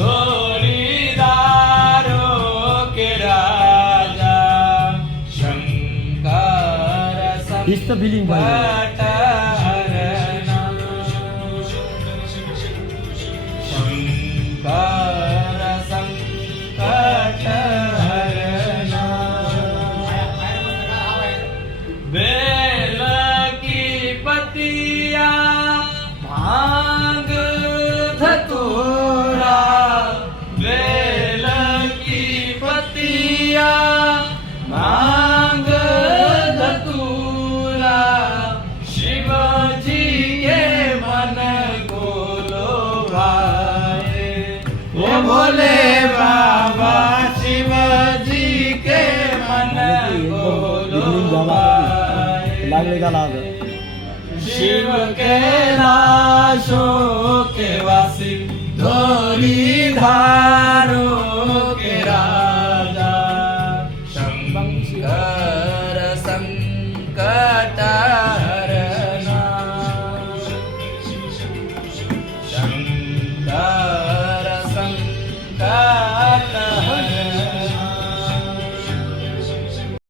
धोरीदारों के राजा शंकर हीच तर फिलिंग पाहिजे. शंकर संकटहरणा बेल की पतिया भांग धतूरा बेल की पतिया भांग धतूरा शिवजी के मन को लोभाए वो भोले बाबा शिवजी के मन को लोभाए लागले का लाग. शिव के लाशों के वासी धोरीधारों के राजा शंकर संकर